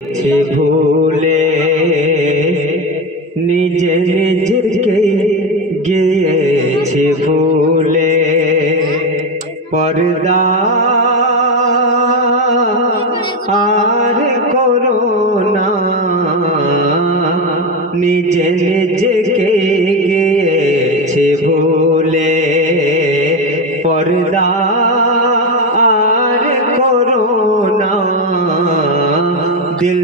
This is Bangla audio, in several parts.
ভুলে নিজে নিজকে গিয়েছে ভুলে পর্দা আর করো না নিজে নিজকে গিয়েছে ভুলে পর্দা আর করো না दिल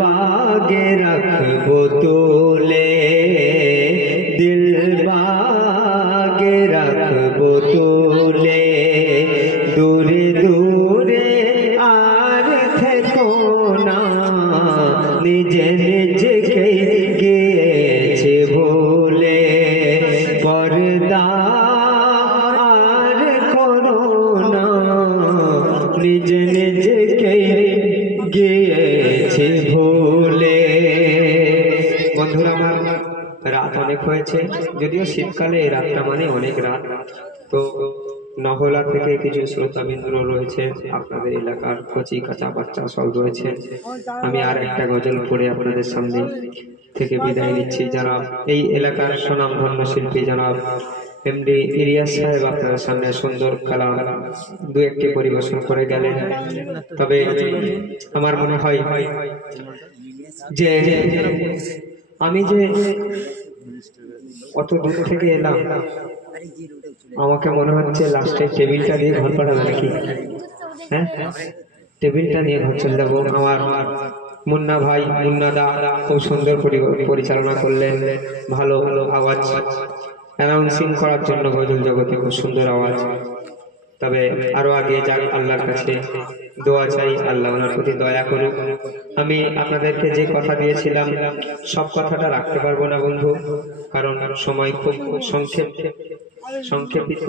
बागे रखबो तोले दिल बागे रखबो तोले दूरे दूरे आर थको ना निजे निजे के गेछे भूले पर्दा आर करो ना निजे निजे के গিয়েছে ভুলে। বন্ধুরা আমার রাত অনেক হয়েছে, যদিও শীতকালে এই রাতটা মানে অনেক রাত। তো নহলা থেকে কিছু শ্রোতাবিন্দু রয়েছে, আপনাদের এলাকার কচি কাঁচা বাচ্চা সব রয়েছে। আমি আর একটা গজল পড়ে আপনাদের সামনে থেকে বিদায় নিচ্ছি। যারা এই এলাকার স্বনামধন্য শিল্পী জনাব এমডি ইলিয়াস সাহেব আপনাদের সামনে সুন্দর কালাম দু একটি পরিবেশন করে গেলেন। তবে আমার মনে হয় যে আমি যে অত দূর থেকে এলাম, আমাকে মনে হচ্ছে লাস্টে টেবিলটা নিয়ে ঘর পাঠাবে নাকি? হ্যাঁ, টেবিলটা নিয়ে ঘর চলে যাবো। আমার মুন্না ভাই, মুন্না দা খুব সুন্দর পরিচালনা করলেন, ভালো ভালো আওয়াজ অ্যানাউন্সিং করার জন্য গজল জগতে খুব সুন্দর আওয়াজ। তবে আরো আগে যাক, আল্লাহর কাছে দোয়া চাই, আল্লাহ ওনার প্রতি দয়া করুক। আমি আপনাদেরকে যে কথা দিয়েছিলাম সব কথাটা রাখতে পারবো না বন্ধু, কারণ সময় খুব সংক্ষেপিত।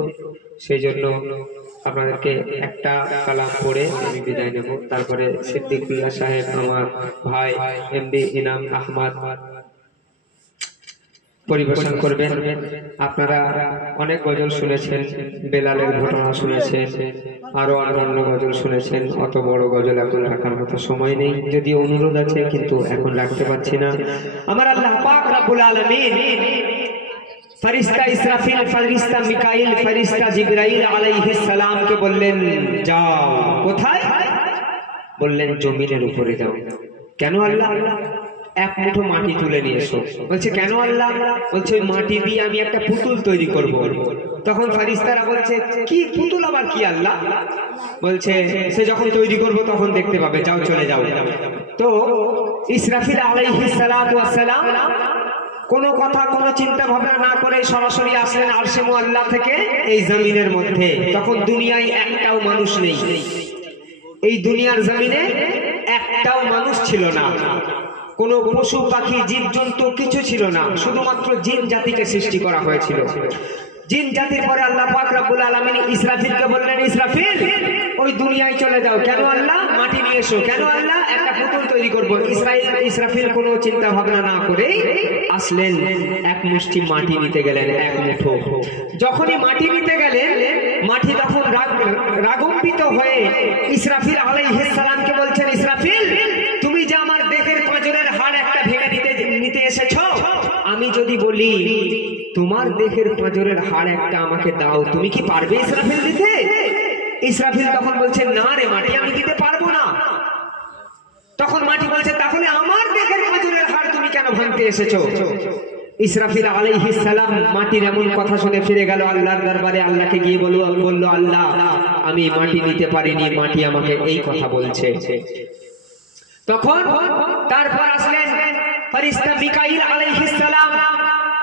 সেই জন্য আপনাদেরকে একটা কালাম পড়ে আমি বিদায় নেব। তারপরে সিদ্দিকুল্লাহ সাহেব, আমার ভাই এমডি ইনাম আহমদ পরিবেশন করবেন। আপনারা অনেক গজল শুনেছেন, বেলালের ঘটনা শুনেছেন, আরো অন্যান্য গজল শুনেছেন। অত বড় গজল এখন রাখার মতো সময় নেই, যদিও অনুরোধ আছে কিন্তু এখন রাখতে পারছি না। আমার আল্লাহ পাক রব্বুল আলামিন ফেরেশতা ইসরাফিল, ফেরেশতা মিকাইল, ফেরেশতা জিবরাইল আলাইহিস সালাম কে বললেন যাও। কোথায়? বললেন জমিনের উপরে যাও। কেন আল্লাহ? এক মুঠো মাটি তুলে নিয়ে এসো। বলছে কেন আল্লাহ? বলছে ওই মাটি দিয়ে আমি একটা পুতুল তৈরি করব। তখন ফেরেশতারা বলছে কি পুতুল আবার কি আল্লাহ? বলছে সে যখন তৈরি করব তখন দেখতে পাবে, যাও চলে যাও। তো ইসরাফিল আলাইহিস সালাতু ওয়াস সালাম কোনো কথা কোনো চিন্তা ভাবনা না করে সরাসরি আসলেন আরশে মুআল্লা থেকে এই জমিনের মধ্যে। তখন দুনিয়ায় একটাও মানুষ নেই, এই দুনিয়ার জমিনে একটাও মানুষ ছিল না, কোনো পশু পাখি জীবজন্তু কিছু ছিল না, শুধুমাত্র জিন জাতিকে সৃষ্টি করা হয়েছিল। জিন জাতির পরে আল্লাহ পাক রব্বুল আলামিন ইসরাফিলকে বললেন ইসরাফিল ওই দুনিয়ায় চলে যাও। কেন আল্লাহ? মাটি নিয়ে এসো। কেন আল্লাহ? একটা পুতুল তৈরি করব। ইসরাফিল কোনো চিন্তা ভাবনা না করে আসলেন, এক মুষ্টি মাটি নিতে গেলেন, এক মুঠো। যখনই মাটি নিতে গেলেন, মাটি তখন রাগম্বিত হয়ে ইসরাফিল আলাইহিস সালামকে বলছেন ইসরাফিল তুমি যে আমার দেহের পাঁজরের হাড় একটা ভেঙে নিতে এসেছো, আমি যদি বলি তোমার দেহের পাঁজরের হাড় একটা আমাকে দাও, তুমি কি পারবে ইসরাফিল দিতে? ইসরাফিল তখন বলছে না রে মাটি, আমি দিতে পারবো না। তখন মাটি বলছে তাহলে আমার দেহের পাঁজরের হাড় তুমি কেন ভাঙতে এসেছো? ইসরাফিল আলাইহিস সালাম মাটির এমন কথা শুনে ফিরে গেল আল্লাহর দরবারে। আল্লাহকে গিয়ে বলল আল্লাহ আমি মাটি নিতে পারিনি, মাটি আমাকে এই কথা বলছে। তখন তারপর আসলেন ফেরেশতা মিকাইল আলাইহিস সালাম।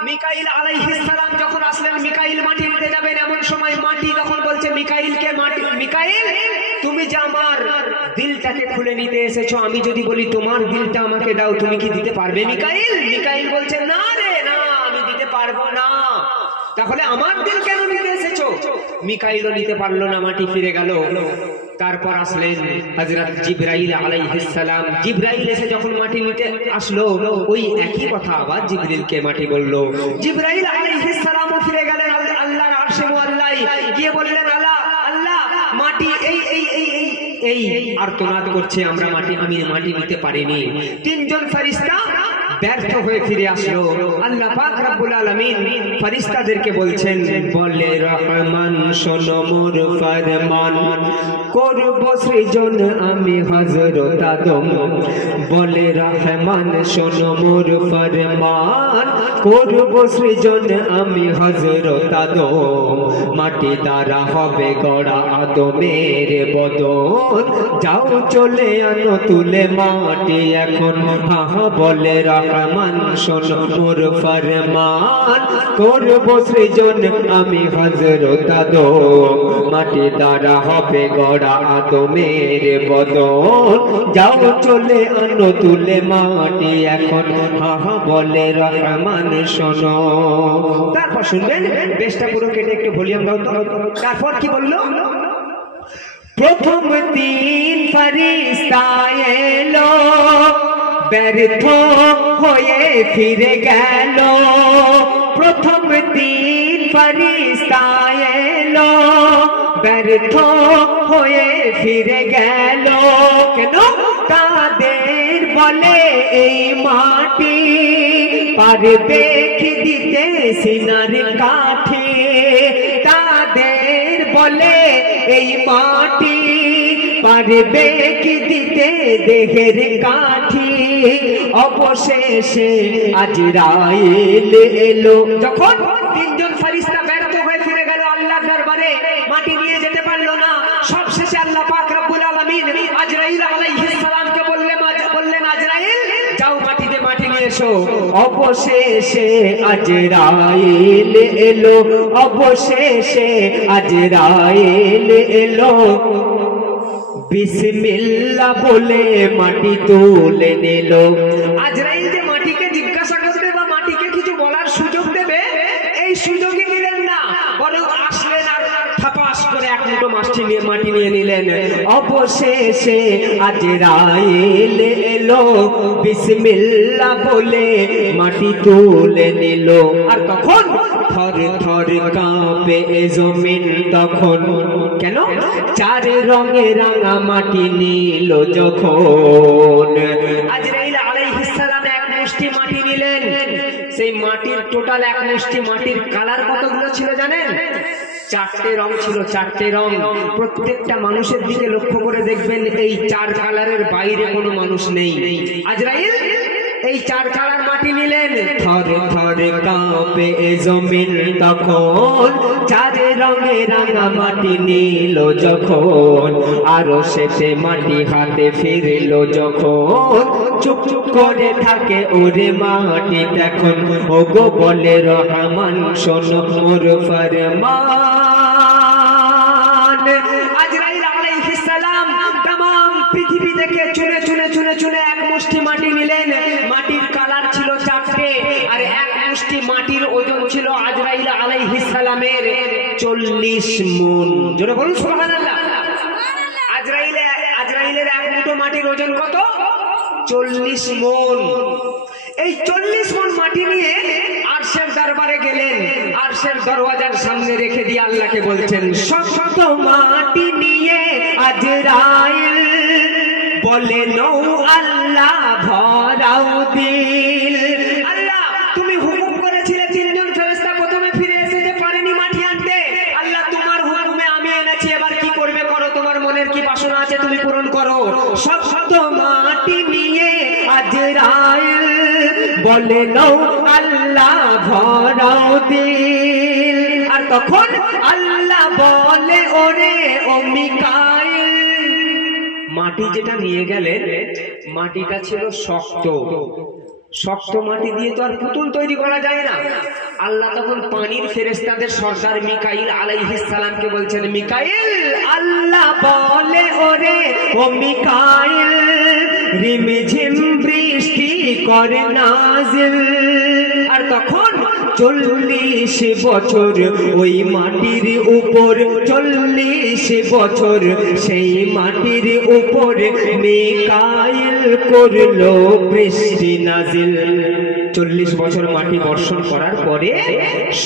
মিকাইল আলাইহিস সালাম যখন আসলেন, মিকাইল মাটি নিতে যাবেন, এমন সময় মাটি তখন বলছে মিকাইলকে, মাটি মিকাইল তুমি যে আমার দিলটাকে খুলে নিতে এসেছো, আমি যদি বলি তোমার দিলটা আমাকে দাও, তুমি কি দিতে পারবে মিকাইল? মিকাইল বলছে না রে না, আমি দিতে পারবো না। তাহলে আমার দিল কেন নিতে এসেছো? মিকাইলও নিতে পারলো না, মাটি ফিরে গেল। তারপর আসলেন হযরত জিবরাইল আলাইহিস সালাম। জিবরাইল এসে যখন মাটি নিতে আসলো, ওই একই কথা আবার জিবরিলকে মাটি বলল। জিবরাইল আলাইহিস সালামও ফিরে গেলেন আল্লাহর আরশে মুআল্লায়, গিয়ে বললেন আল্লাহ আল্লাহ মাটি এই এই এই এই আর্তনাদ করছে, আমি মাটি নিতে পারিনি। তিনজন ফেরেশতা ব্যর্থ হয়ে ফিরে আসলো। আল্লাহ পাক রব্বুল আলামিন ফেরেশতাদেরকে বলছেন, বলে রহমান শোনো মোর ফরমান, করব সৃজন আমি হযরত আদম। বলে রহমান শোনো মোর ফরমান, করব সৃজন আমি হযরত আদম। মাটি দ্বারা হবে গড়া আদমের বদন, যাও চলে আনো তুলে মাটি এখন। হা হা বলে রহমান শোনো মোর ফরমান, করব সৃজন আমি হযরত আদম। মাটি দ্বারা হবে গড়া আদমের বদন, যাও চলে আনো তুলে মাটি এখন। হা হা বলে রহমান শোনো। তারপর শুনবেন, বেশটা পুরো কেটে একটু ভলিউম দাও তো। তারপর কি বললো? প্রথম তিন ফেরেশতা এলো, ব্যর্থ হয়ে ফিরে গেল। প্রথম তিন ফেরেশতা এলো, ব্যর্থ হয়ে ফিরে গেল। কেন? তাদের বলে এই মাটি পারবে কি দিতে সিনার কাঠে। তাদের বলে এই মাটি পারবে কি দিতে দেহের কাঠি। অবশেষে আজরাইল এলো। যখন তিনজন ফেরেশতা ব্যর্থ হয়ে ফিরে গেল আল্লাহর দরবারে, মাটি নিয়ে যেতে পারলো না। সবশেষে আল্লাহ পাক রব্বুল আলামিন আজরাইল আলাইহিস সালামকে বললেন, আজরাইল যাও মাটিতে মাটি নিয়ে এসো। অবশেষে আজরাইল এলো, অবশেষে আজরাইল এলো। বিসমিল্লাহ বলে মাটি তুলে নিল। আজরাইল যে মাটিকে জিজ্ঞাসা করবে বা মাটিকে কিছু বলার সুযোগ দেবে, এই সুযোগই নিলেন না, বরং আসলেন আর থাপাস করে এক মুঠো মাটি নিয়ে নিলেন। অবশেষে আজরাইল এলো, বিসমিল্লাহ বলে মাটি তুলে নিল। আর তখন থর থর কাঁপে জমিন তখন। কেন? চার রঙে রাঙা মাটি নিল যখন। আজরাইল আলাইহিস সালাম এক মুষ্টি মাটি নিলেন। সেই মাটির টোটাল এক মুষ্টি মাটির কালার কতগুলো ছিল জানেন? 4টে রং ছিল, 4টে রং। প্রত্যেকটা মানুষের দিকে লক্ষ্য করে দেখবেন, এই 4 কালারের বাইরে কোনো মানুষ নেই। আজরাইল এই 4 কালার মাটি নিলেন। থরে থরে কাঁপে জমিন তখন, 4 রঙে রাঙা মাটি নিল যখন। আরো শেষে মাটি হাতে ফিরল যখন, চুপ চুপ করে থাকে ওরে মাটি তখন। ওগো বলে রহমান শোনো মোর ফরমান। আজরাইল আলাইহিস সালাম तमाम পৃথিবী থেকে চুনে এক মুষ্টি মাটি নিলেন। মাটির কালার ছিল 4টে, আর এক মুষ্টি মাটির ওজন ছিল আজরাইল আলাইহিস সালামের 40 মণ। জোরে বলুন সুবহানাল্লাহ। আজরাইলের এক মুঠো মাটির ওজন কত? 40 মণ। এই 40 মণ মাটি নিয়ে আরশের দরবারে গেলেন। আরশের দরওয়াজার সামনে রেখে দিয়ে আল্লাহকে বলছেন, শত মাটি নিয়ে আজরাইল বলে নৌ আল্লাহ ভরাও দিল। আল্লাহ তুমি হুকুম করেছিলে 3 জন ফেরেশতা প্রথমে ফিরে এসে পারেনি মাটি আনতে। আল্লাহ তোমার হুকুমে আমি এনেছি, এবার কি করবে করো, তোমার মনের কি বাসনা আছে তুমি পূরণ করো। শত মাটি নিয়ে আজরাইল বলে নৌ আল্লাহ ভরাও দিল। আর তখন আল্লাহ বলে ওরে ও মিকাইল, মাটি যেটা নিয়ে গেলেন মাটিটা ছিল শক্ত। শক্ত মাটি দিয়ে তো আর পুতুল তৈরি করা যায় না। আল্লাহ তখন পানির ফেরেশতাদের সর্দার মিকাইল আলাইহিস সালামকে বলছেন, মিকাইল আল্লাহ বলে ওরে ও মিকাইল, রিমঝিম বৃষ্টি করে নাজিল। আর তখন 40 বছর ওই মাটির উপর, 40 বছর সেই মাটির উপর মিকাইল করলো বৃষ্টি নাজিল। 40 বছর মাটি বর্ষণ করার পরে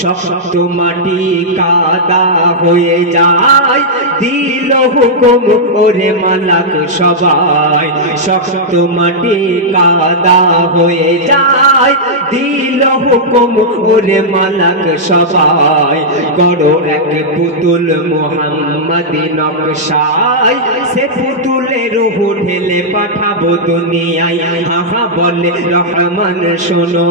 শক্ত মাটি কাদা হয়ে যায়, দিল হুকুম ওরে মালাক সবাই। শক্ত মাটি কাদা হয়ে যায়, দিল হুকুম ওরে মালাক সবাই। করো এক পুতুল মুহাম্মাদি নকশায়, সে পুতুলের রূহ ঢেলে পাঠাবো দুনিয়ায়। হাহা বলে রহমান শোনো।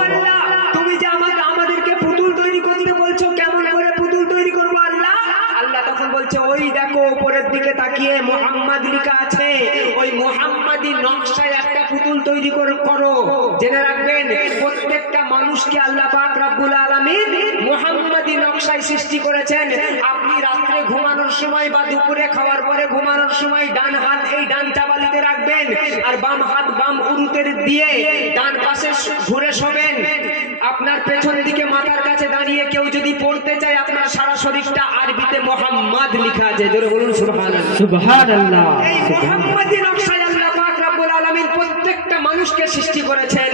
আল্লাহ তুমি যে আমাদেরকে পুতুল তৈরি করতে বলছো, কেমন করে পুতুল তৈরি করবো আল্লাহ? আল্লাহ তখন বলছে ওই দেখো উপরের দিকে তাকিয়ে মুহাম্মদ লেখা আছে, ওই মুহাম্মাদি নকশায় একটা পুতুল তৈরি করো। জেনে রাখবেন প্রত্যেকটা মানুষকে আল্লাহ পাক রব্বুল আলামিন মুহাম্মাদি নকশায় সৃষ্টি করেছেন। আপনি রাত্রে ঘুমানোর সময় বা দুপুরে খাওয়ার পরে ঘুমানোর সময় ডান হাত এই ডান চাবালিতে রাখবেন, আর বাম হাত বাম উরুতে দিয়ে ডান পাশে ঘুরে শোবেন। আপনার পেছন দিকে মাথার কাছে দাঁড়িয়ে কেউ যদি পড়তে চায়, আপনার সারা শরীরটা আরবিতে মুহাম্মদ লেখা আছে। জোরে বলুন সুবহানাল্লাহ। সুবহানাল্লাহ। এই মুহাম্মাদি নকশায় আল্লাহ পাক রব্বুল আলামিন প্রত্যেকটা মানুষকে সৃষ্টি করেছেন।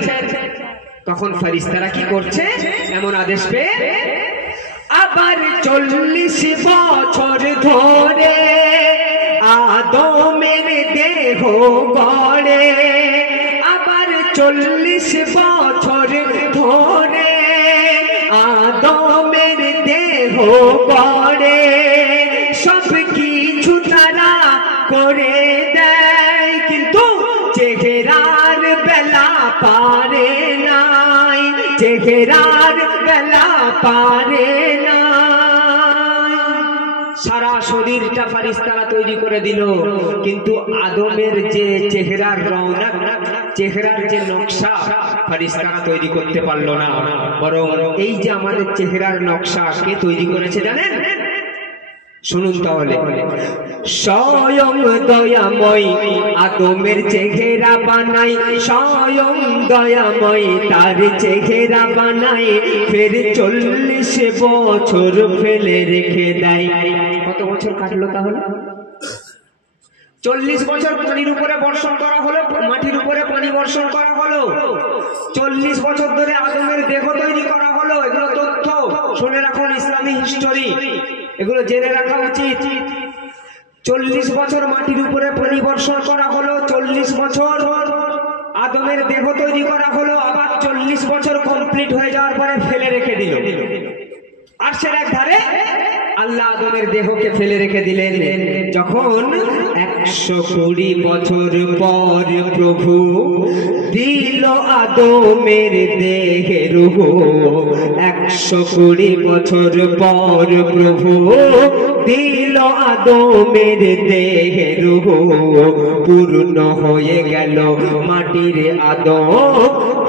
তখন ফেরেশতারা কি করছে? এমন আদেশ পেয়ে আবার 40 বছর ধরে আদমের দেহ গড়ে, আবার 40 বছর ধরে আদমের দেহ গড়ে। সব কিছু তারা করে দেয়, কিন্তু চেহারার বেলা পারে নাই, চেহারার বেলা পারে নাই। সারা শরীরটা ফেরেশতারা তৈরি করে দিল, কিন্তু আদমের যে চেহারার রওনক, চেহারার যে নকশা ফেরেশতারা তৈরি করতে পারলো না। বরং এই যে আমাদের চেহারার নকশা কে তৈরি করেছে জানেন? শুনুন তাহলে। স্বয়ং দয়াময় আদমের চেহারা বানাই, স্বয়ং দয়াময় তার চেহারা বানাই, ফের 40 বছর ফেলে রেখে দেয়। কত বছর কাটলো তাহলে? 40 বছর পানির উপরে বর্ষণ করা হলো, মাটির উপরে পানি বর্ষণ করা হলো। 40 বছর ধরে আদমের দেহ তৈরি করা হলো। এগুলো তথ্য শুনে রাখুন, ইসলামী হিস্টোরি, এগুলো জেনে রাখা উচিত। 40 বছর মাটির উপরে পানি বর্ষণ করা হলো, 40 বছর আদমের দেহ তৈরি করা হলো, আবার 40 বছর কমপ্লিট হয়ে যাওয়ার পরে ফেলে রেখে দিল। আর সে এক ধারে আল্লাহ আদমের দেহকে ফেলে রেখে দিলেন। যখন 120 বছর পর প্রভু দিল আদমের দেহে রূহ, 120 বছর পর প্রভু দিল আদমের দেহে রূহ, পূর্ণ হয়ে গেল মাটির আদম,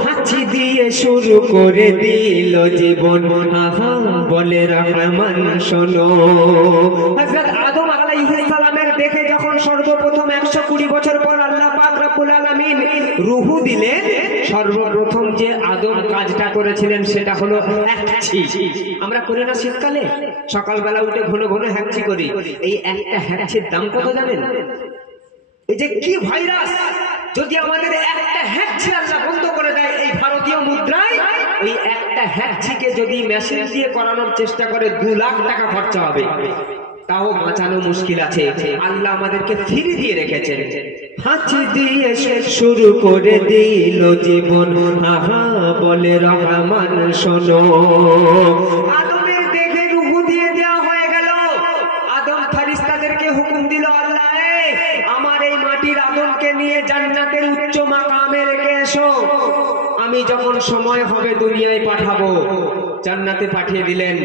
হাঁচি দিয়ে শুরু করে দিল জীবন। আহা বলে রহমান শোনো। হযরত আদম আলাইহিস সালামের দেখে যখন সর্বপ্রথম 120 বছর পর আল্লাহ পাক রব্বুল আলামিন রূহ দিলেন, সর্বপ্রথম যে আদম কাজটা করেছিলেন সেটা হলো হ্যাঁচি। আমরা করি না শীতকালে সকালবেলা উঠে ঘন ঘন হ্যাঁচি করি। এই একটা হ্যাঁচির দাম কত জানেন? এই যে কি ভাইরাস, যদি আমাদের একটা হ্যাঁচি আল্লাহ বন্ধ করে দেয় এই ভারতীয় মুদ্রায়, ওই একটা হ্যাঁচিকে যদি মেশিন দিয়ে করানোর চেষ্টা করে 2 লাখ টাকা খরচা হবে। তাও বাঁচানো মুশকিল আছে। আল্লাহ আমাদেরকে ফ্রি দিয়ে রেখেছেন। হাঁচি দিয়ে শুরু করে দিল জীবন। আহা বলে রহমান শোনো। আদমের দেহে রূহ দিয়ে দেওয়া হয়ে গেল। আদম ফেরেশতাদেরকে হুকুম দিল, আল্লাহ আমার এই মাটির আদমকে নিয়ে জান্নাতের উচ্চ মাকামে রেখে এসো, আমি যখন সময় হবে দুনিয়ায় পাঠাবো। জান্নাতে পাঠিয়ে দিলেন।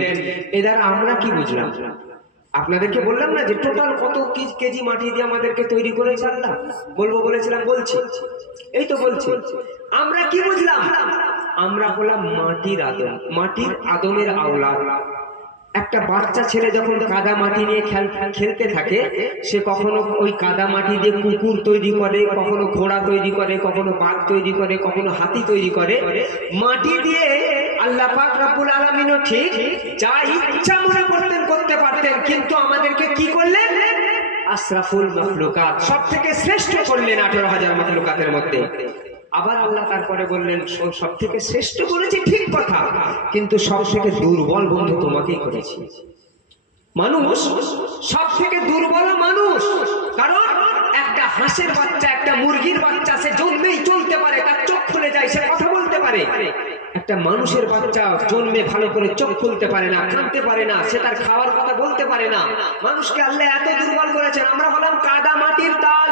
এ দ্বারা আমরা কি বুঝলাম? আপনাদেরকে বললাম না যে টোটাল কত কেজি মাটি দিয়ে আমাদেরকে তৈরি করেছে আল্লাহ? বলবো বলেছিলাম, বলছি, এই তো বলছি। আমরা কি বুঝলাম? আমরা হলাম মাটির আদম, মাটির আদমের আওলাদ। একটা বাচ্চা ছেলে যখন কাদা মাটি নিয়ে খেলতে থাকে, সে কখনো ওই কাদা মাটি দিয়ে কুকুর তৈরি করে, কখনো ঘোড়া তৈরি করে, কখনো বাঘ তৈরি করে, কখনো হাতি তৈরি করে। মাটি দিয়ে আল্লাহ পাক রব্বুল আলামিনও ঠিক যা ইচ্ছা মনে করতেন করতে পারতেন, কিন্তু আমাদেরকে কি করলেন? আশরাফুল মাখলুকাত, সবথেকে শ্রেষ্ঠ করলেন 18,000 মাখলুকাতের মধ্যে। আবার আল্লাহ তারপরে বললেন সব থেকে শ্রেষ্ঠ করেছি ঠিক কথা, কিন্তু সব থেকে দুর্বল বন্ধু তোমাকেই করেছি। মানুষ সব থেকে দুর্বল মানুষ, কারণ একটা হাঁসের বাচ্চা, একটা মুরগির বাচ্চা, সে জন্মেই চলতে পারে, তার চোখ খুলে যায়, সে কথা বলতে পারে। একটা মানুষের বাচ্চা জন্মে ভালো করে চোখ খুলতে পারে না, কাঁদতে পারে না, সে তার খাওয়ার কথা বলতে পারে না। মানুষকে আল্লাহ এত দুর্বল করেছেন। আমরা হলাম কাদা মাটির তাল,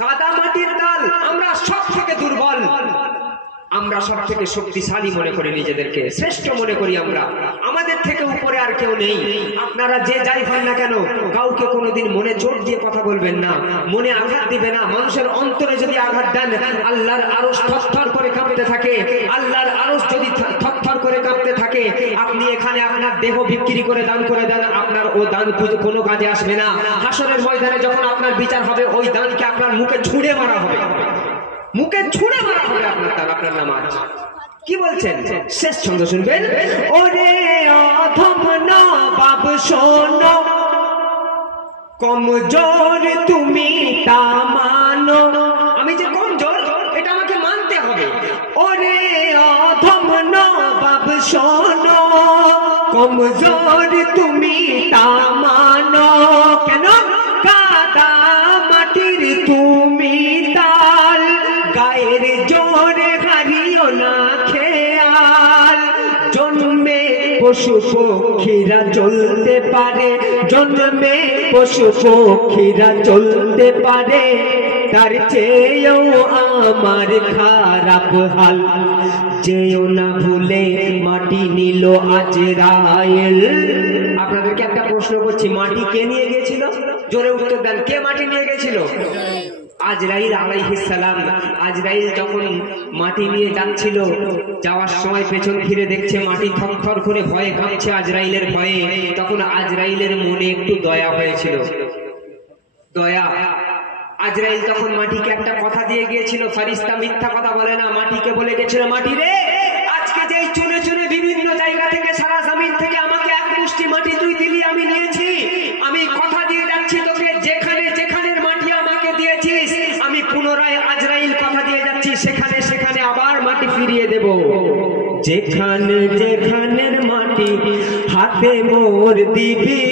কাদা মাটির তাল। আমরা সব থেকে দুর্বল, আমরা সব থেকে শক্তিশালী মনে করি নিজেদেরকে, শ্রেষ্ঠ মনে করি আমরা, আমাদের থেকে উপরে আর কেউ নেই। আপনারা যে যাই হন না কেন, কাউকে কোনোদিন মনে জোর দিয়ে কথা বলবেন না, মনে আঘাত দিবে না। মানুষের অন্তরে যদি আঘাত দেন, আল্লাহর আরশ থরথর করে কাঁপতে থাকে, আল্লাহর আরশ যদি থরথর করে কাঁপতে থাকে, আপনি এখানে আপনার দেহ বিক্রি করে দান করে দেন, আপনার ও দান কোনো কাজে আসবে না। হাসরের ময়দানে যখন আপনার বিচার হবে, ওই দানকে আপনার মুখে ছুঁড়ে মারা হবে, মুখে ছুঁড়ে মারা হবে আপনার নামাজ। কি বলছেন? শেষ ছন্দ শুনবেন। ওরে অধম নবাব শোনো, কমজোর তুমি তা মানো। আমি যে কমজোর এটা আমাকে মানতে হবে। ওরে অধম নবাব শোনো, কমজোর তুমি তা মানো। কেন? কাদা মাটির তুমি তাল, গায়ের জোরে হারিও না খেয়াল। জন্মে পশু পক্ষীরা চলতে পারে, জন্মে পশু পক্ষীরা চলতে পারে, তার চেয়েও আমার খারাপ হাল। যেও না ভুলে মাটি নিল আজরাইল। আপনাদেরকে একটা প্রশ্ন করছি, মাটি কে নিয়ে গিয়েছিল? জোরে উত্তর দেন, কে মাটি নিয়ে গেছিল? আজরাইল আলাইহিস সালাম। আজরাইল যখন মাটি নিয়ে যাচ্ছিল, যাওয়ার সময় পেছন ফিরে দেখছে মাটি থরথর করে ভয়ে কাঁপছে আজরাইলের ভয়ে। তখন আজরাইলের মনে একটু দয়া হয়েছিল, দয়া। আজরাইল তখন মাটিকে একটা কথা দিয়ে গিয়েছিল, ফেরেশতা মিথ্যা কথা বলে না। মাটিকে বলে গেছিল, মাটি রে, আজকে যেই চুনে চুনে বিভিন্ন জায়গা থেকে, সারা জমিন থেকে আমাকে এক মুষ্টি মাটি তুই দিলি, আমি নিয়েছি। আমি কথা দিয়ে যাচ্ছি তোকে, যেখানে যেখানের মাটি আমাকে দিয়েছিস, আমি পুনরায় আজরাইল কথা দিয়ে যাচ্ছি, সেখানে সেখানে আবার মাটি ফিরিয়ে দেব। যেখানে যেখানের মাটি হাতে মোর দিবি,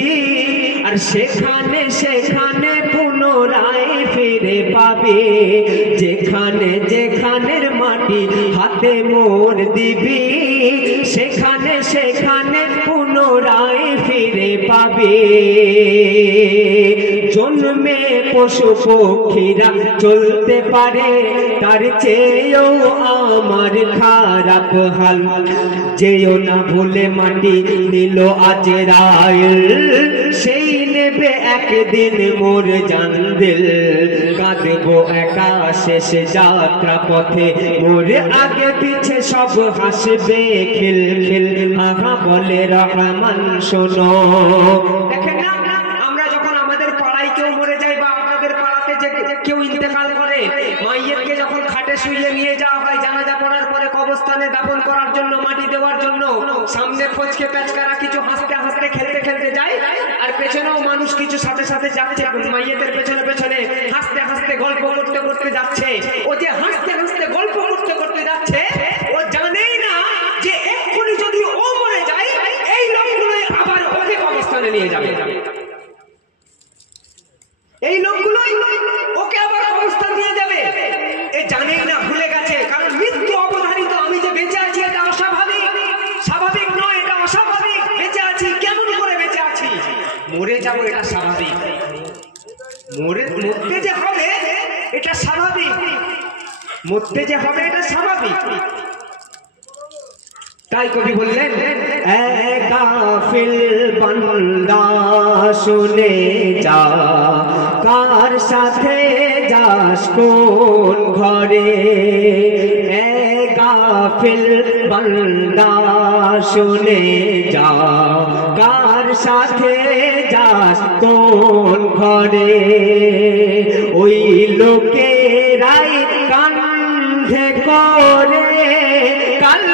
আর সেখানে সেখানে পুনরায় ফিরে পাবে। যেখানে যেখানের মাটি হাতে মোর দিবি, সেখানে সেখানে পুনরায় ফিরে পাবে। জন্মে পশু পক্ষীরা চলতে পারে, তার চেয়েও আমার খারাপ হাল। যেও না ভুলে মাটি নিল আজরাইল, সেই নেবে একদিন মোর জান দিল। কাঁদবো একা শেষ যাত্রা পথে, মোর আগে পিছে সব হাসবে খিল খিল। আহা বলে রহমান শোনো। দেখেন না, আমরা যখন আমাদের পাড়ায় কেউ মরে যায়, বা আপনাদের পাড়াতে যে কেউ ইন্তেকাল করে, মাইয়েতকে যখন খাটে শুইয়ে নিয়ে যাওয়া হয়, জানাজা পড়ার পরে কবরস্থানে দাফন করার জন্য, মাটি দেওয়ার জন্য, সামনে ফচকে প্যাচকারা কিছু হাসতে হাসতে খেলতে খেলতে যায়, আর পেছনেও মানুষ কিছু সাথে সাথে যাচ্ছে, মাইয়েতের পেছনে পেছনে হাসতে হাসতে গল্প করতে করতে যাচ্ছে। ও যে হাসতে হাসতে গল্প করতে করতে যাচ্ছে, ও জানেই না যে এক্ষুনি যদি ও মরে যায়, এই লোকগুলোই আবার ওকে কবরস্থানে নিয়ে যাবে। এই লোকগুলোই ওকে আবার কবরস্থানে নিয়ে যাবে। এ জানেই না, ভুলে গেছে। কারণ মৃত্যু অবধারিত। আমি যে বেঁচে আছি এটা অস্বাভাবিক, স্বাভাবিক নয়, এটা অস্বাভাবিক। বেঁচে আছি, কেমন করে বেঁচে আছি? মরে যাবো, এটা স্বাভাবিক। মরতে যে হবে এটা স্বাভাবিক, মরতে যে হবে এটা স্বাভাবিক। তাই কবি বললেন, এ গাফিল বান্দা শুনে যা, কার সাথে যাস কোন ঘরে। এ গাফিল বান্দা শুনে যা, কার সাথে যাস কোন ঘরে। ওই লোকেরাই কান্ধে করে কাল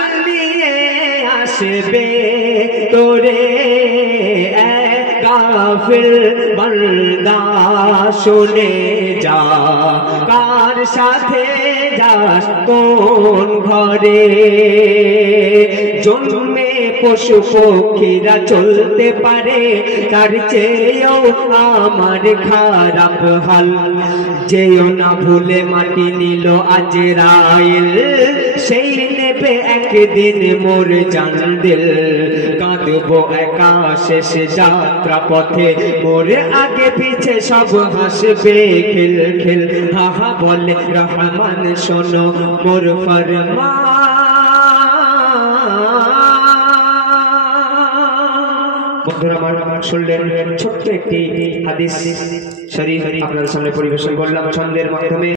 আসবে তোরে। গাফিল বান্দা শুনে যা, কার সাথে যাস কোন ঘরে জন্মে পশু পক্ষীরা চলতে পারে তার চেয়েও আমার খারাপ হাল যেও না ভুলে মাটি নিল আজরাইল সেই নেবে একদিন মোর জান দিল কাঁদবো একা শেষ যাত্রা পথে মোর আগে পিছে সব হাসবে খেল খেল হা হা বলে রহমান শোনো মোর ফরমান বন্ধুরা আমার শুনলেন ছোট্ট একটি হাদিস শরীফ আপনাদের সামনে পরিবেশন করলাম ছন্দের মাধ্যমে।